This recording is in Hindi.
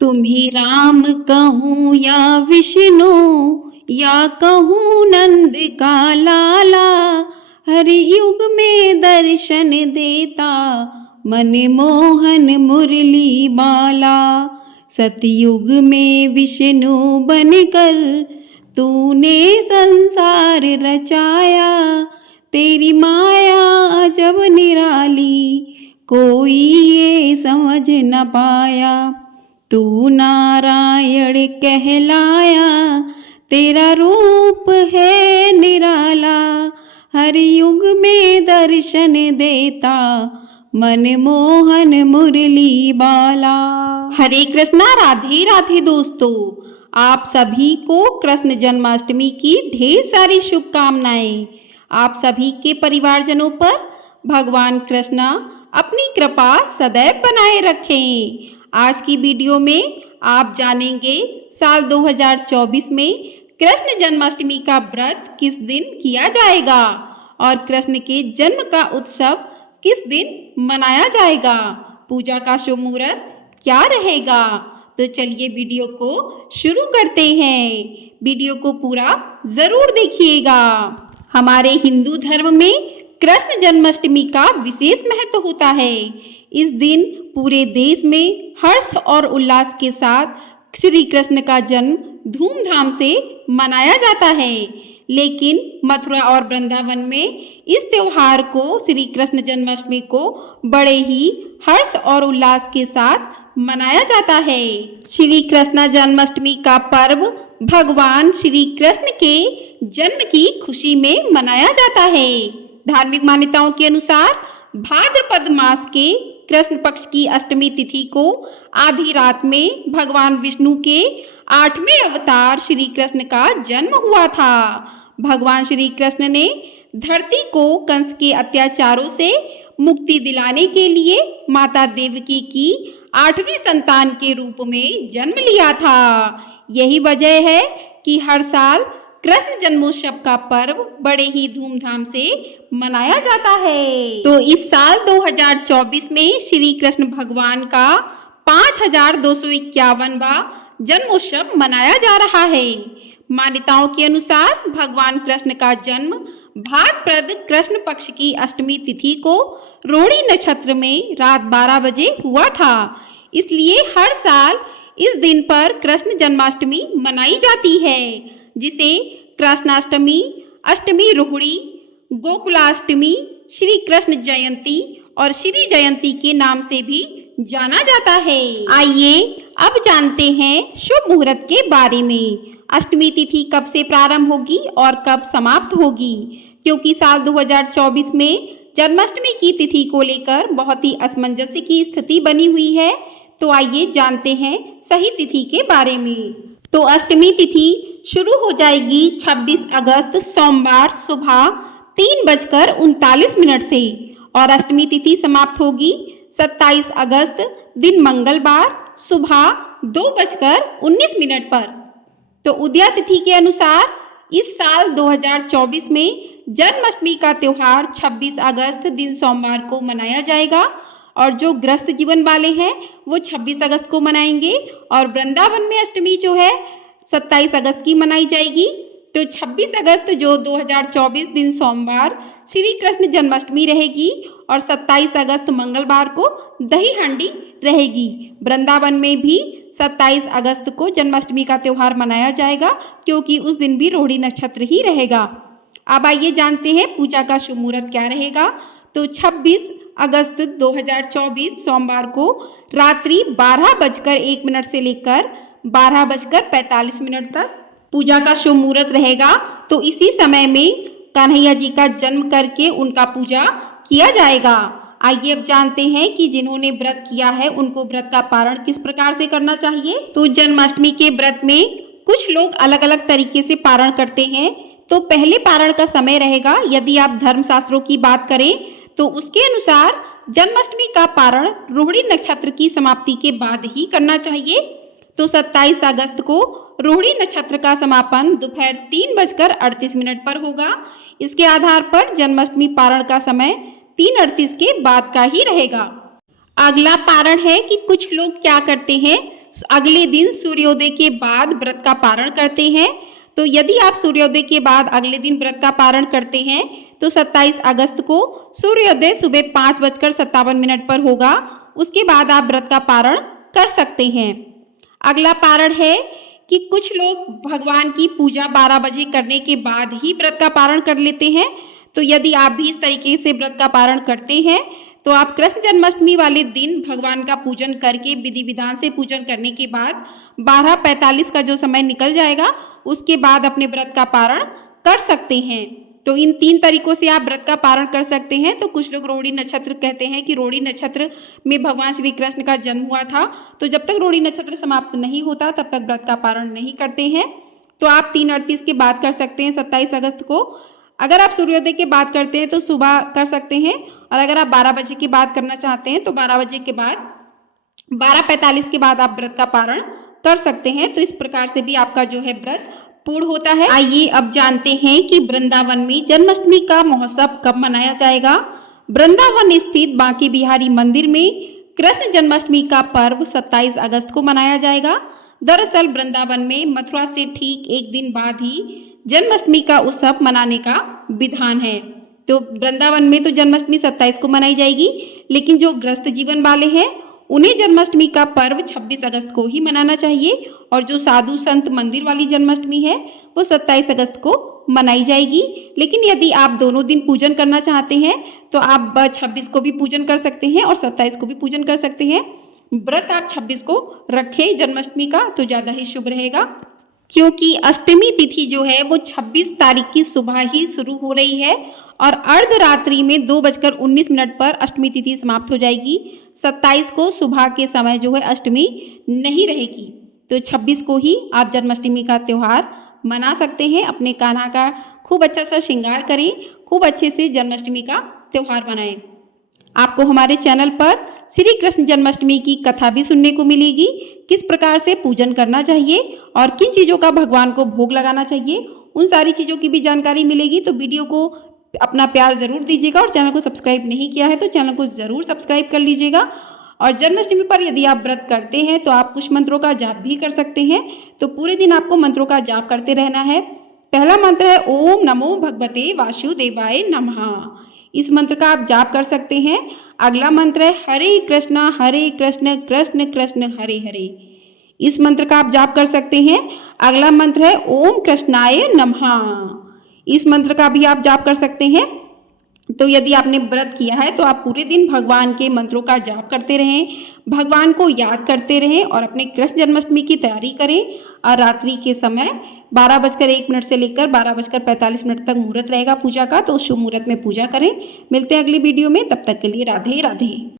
तुम्हें राम कहूँ या विष्णु या कहूँ नंद का लाला, हर युग में दर्शन देता मन मोहन मुरली बाला। सतयुग में विष्णु बनकर तूने संसार रचाया, तेरी माया अजब निराली कोई ये समझ न पाया। तू नारायण कहलाया, तेरा रूप है निराला, हर युग में दर्शन देता मन मोहन मुरली बाला। हरे कृष्णा, राधे राधे दोस्तों, आप सभी को कृष्ण जन्माष्टमी की ढेर सारी शुभकामनाएं। आप सभी के परिवारजनों पर भगवान कृष्णा अपनी कृपा सदैव बनाए रखें। आज की वीडियो में आप जानेंगे साल 2024 में कृष्ण जन्माष्टमी का व्रत किस दिन किया जाएगा और कृष्ण के जन्म का उत्सव किस दिन मनाया जाएगा, पूजा का शुभ मुहूर्त क्या रहेगा। तो चलिए वीडियो को शुरू करते हैं। वीडियो को पूरा जरूर देखिएगा। हमारे हिंदू धर्म में कृष्ण जन्माष्टमी का विशेष महत्व होता है। इस दिन पूरे देश में हर्ष और उल्लास के साथ श्री कृष्ण का जन्म धूमधाम से मनाया जाता है। लेकिन मथुरा और वृंदावन में इस त्योहार को, श्री कृष्ण जन्माष्टमी को, बड़े ही हर्ष और उल्लास के साथ मनाया जाता है। श्री कृष्ण जन्माष्टमी का पर्व भगवान श्री कृष्ण के जन्म की खुशी में मनाया जाता है। धार्मिक मान्यताओं के अनुसार भाद्रपद मास के कृष्ण पक्ष की अष्टमी तिथि को आधी रात में भगवान विष्णु के 8वें अवतार श्री कृष्ण का जन्म हुआ था। भगवान श्री कृष्ण ने धरती को कंस के अत्याचारों से मुक्ति दिलाने के लिए माता देवकी की 8वीं संतान के रूप में जन्म लिया था। यही वजह है कि हर साल कृष्ण जन्मोत्सव का पर्व बड़े ही धूमधाम से मनाया जाता है। तो इस साल 2024 में श्री कृष्ण भगवान का 5251वां जन्मोत्सव मनाया जा रहा है। मान्यताओं के अनुसार भगवान कृष्ण का जन्म भाद्रपद कृष्ण पक्ष की अष्टमी तिथि को रोहिणी नक्षत्र में रात 12 बजे हुआ था। इसलिए हर साल इस दिन पर कृष्ण जन्माष्टमी मनाई जाती है, जिसे कृष्णाष्टमी, अष्टमी रोहिणी, गोकुलाष्टमी, श्री कृष्ण जयंती और श्री जयंती के नाम से भी जाना जाता है। आइए अब जानते हैं शुभ मुहूर्त के बारे में। अष्टमी तिथि कब से प्रारंभ होगी और कब समाप्त होगी, क्योंकि साल 2024 में जन्माष्टमी की तिथि को लेकर बहुत ही असमंजस की स्थिति बनी हुई है। तो आइए जानते हैं सही तिथि के बारे में। तो अष्टमी तिथि शुरू हो जाएगी 26 अगस्त सोमवार सुबह 3:39 से और अष्टमी तिथि समाप्त होगी 27 अगस्त दिन मंगलवार सुबह 2:19 पर। तो उदया तिथि के अनुसार इस साल 2024 में जन्माष्टमी का त्योहार 26 अगस्त दिन सोमवार को मनाया जाएगा और जो गृहस्थ जीवन वाले हैं वो 26 अगस्त को मनाएंगे और वृंदावन में अष्टमी जो है 27 अगस्त की मनाई जाएगी। तो 26 अगस्त जो 2024 दिन सोमवार श्री कृष्ण जन्माष्टमी रहेगी और 27 अगस्त मंगलवार को दही हांडी रहेगी। वृंदावन में भी 27 अगस्त को जन्माष्टमी का त्यौहार मनाया जाएगा, क्योंकि उस दिन भी रोहिणी नक्षत्र ही रहेगा। अब आइए जानते हैं पूजा का शुभ मुहूर्त क्या रहेगा। तो 26 अगस्त 2024 सोमवार को रात्रि 12:01 से लेकर 12:45 तक पूजा का शुभ मुहूर्त रहेगा। तो इसी समय में कन्हैया जी का जन्म करके उनका पूजा किया जाएगा। आइए अब जानते हैं कि जिन्होंने व्रत किया है उनको व्रत का पारण किस प्रकार से करना चाहिए। तो जन्माष्टमी के व्रत में कुछ लोग अलग अलग तरीके से पारण करते हैं। तो पहले पारण का समय रहेगा, यदि आप धर्मशास्त्रों की बात करें तो उसके अनुसार जन्माष्टमी का पारण रोहिणी नक्षत्र की समाप्ति के बाद ही करना चाहिए। तो 27 अगस्त को रोहिणी नक्षत्र का समापन दोपहर 3:38 पर होगा। इसके आधार पर जन्माष्टमी पारण का समय 3:38 के बाद का ही रहेगा। अगला पारण है कि कुछ लोग क्या करते हैं, अगले दिन सूर्योदय के बाद व्रत का पारण करते हैं। तो यदि आप सूर्योदय के बाद अगले दिन व्रत का पारण करते हैं तो 27 अगस्त को सूर्योदय सुबह 5:57 पर होगा। उसके बाद आप व्रत का पारण कर सकते हैं। अगला पारण है कि कुछ लोग भगवान की पूजा 12 बजे करने के बाद ही व्रत का पारण कर लेते हैं। तो यदि आप भी इस तरीके से व्रत का पारण करते हैं तो आप कृष्ण जन्माष्टमी वाले दिन भगवान का पूजन करके विधि विधान से पूजन करने के बाद 12:45 का जो समय निकल जाएगा उसके बाद अपने व्रत का पारण कर सकते हैं। तो इन 3 तरीकों से आप व्रत का पारण कर सकते हैं। तो कुछ लोग रोहिणी नक्षत्र कहते हैं कि रोहिणी नक्षत्र में भगवान श्री कृष्ण का जन्म हुआ था, तो जब तक रोहिणी नक्षत्र समाप्त नहीं होता तब तक व्रत का पारण नहीं करते हैं। तो आप 3:38 के बाद कर सकते हैं 27 अगस्त को। अगर आप सूर्योदय के बाद करते हैं तो सुबह कर सकते हैं, और अगर आप 12 बजे के बाद करना चाहते हैं तो 12 बजे के बाद 12:45 के बाद आप व्रत का पारण कर सकते हैं। तो इस प्रकार से भी आपका जो है व्रत पूर्ण होता है। आइए अब जानते हैं कि वृंदावन में जन्माष्टमी का महोत्सव कब मनाया जाएगा। वृंदावन स्थित बांके बिहारी मंदिर में कृष्ण जन्माष्टमी का पर्व 27 अगस्त को मनाया जाएगा। दरअसल वृंदावन में मथुरा से ठीक एक दिन बाद ही जन्माष्टमी का उत्सव मनाने का विधान है। तो वृंदावन में तो जन्माष्टमी 27 को मनाई जाएगी, लेकिन जो गृहस्थ जीवन वाले हैं उन्हें जन्माष्टमी का पर्व 26 अगस्त को ही मनाना चाहिए, और जो साधु संत मंदिर वाली जन्माष्टमी है वो 27 अगस्त को मनाई जाएगी। लेकिन यदि आप दोनों दिन पूजन करना चाहते हैं तो आप 26 को भी पूजन कर सकते हैं और 27 को भी पूजन कर सकते हैं। व्रत आप 26 को रखें जन्माष्टमी का तो ज़्यादा ही शुभ रहेगा, क्योंकि अष्टमी तिथि जो है वो 26 तारीख की सुबह ही शुरू हो रही है और अर्धरात्रि में 2:19 पर अष्टमी तिथि समाप्त हो जाएगी। 27 को सुबह के समय जो है अष्टमी नहीं रहेगी। तो 26 को ही आप जन्माष्टमी का त्यौहार मना सकते हैं। अपने कान्हा का खूब अच्छा सा श्रृंगार करें, खूब अच्छे से जन्माष्टमी का त्यौहार मनाएं। आपको हमारे चैनल पर श्री कृष्ण जन्माष्टमी की कथा भी सुनने को मिलेगी, किस प्रकार से पूजन करना चाहिए और किन चीज़ों का भगवान को भोग लगाना चाहिए, उन सारी चीज़ों की भी जानकारी मिलेगी। तो वीडियो को अपना प्यार ज़रूर दीजिएगा, और चैनल को सब्सक्राइब नहीं किया है तो चैनल को ज़रूर सब्सक्राइब कर लीजिएगा। और जन्माष्टमी पर यदि आप व्रत करते हैं तो आप कुछ मंत्रों का जाप भी कर सकते हैं। तो पूरे दिन आपको मंत्रों का जाप करते रहना है। पहला मंत्र है ओम नमो भगवते वासुदेवाय नमः। इस मंत्र का आप जाप कर सकते हैं। अगला मंत्र है हरे कृष्ण कृष्ण कृष्ण हरे हरे। इस मंत्र का आप जाप कर सकते हैं। अगला मंत्र है ओम कृष्णाय नमः। इस मंत्र का भी आप जाप कर सकते हैं। तो यदि आपने व्रत किया है तो आप पूरे दिन भगवान के मंत्रों का जाप करते रहें, भगवान को याद करते रहें और अपने कृष्ण जन्माष्टमी की तैयारी करें। और रात्रि के समय 12:01 से लेकर 12:45 तक मुहूर्त रहेगा पूजा का, तो उस शुभ मुहूर्त में पूजा करें। मिलते हैं अगली वीडियो में, तब तक के लिए राधे राधे।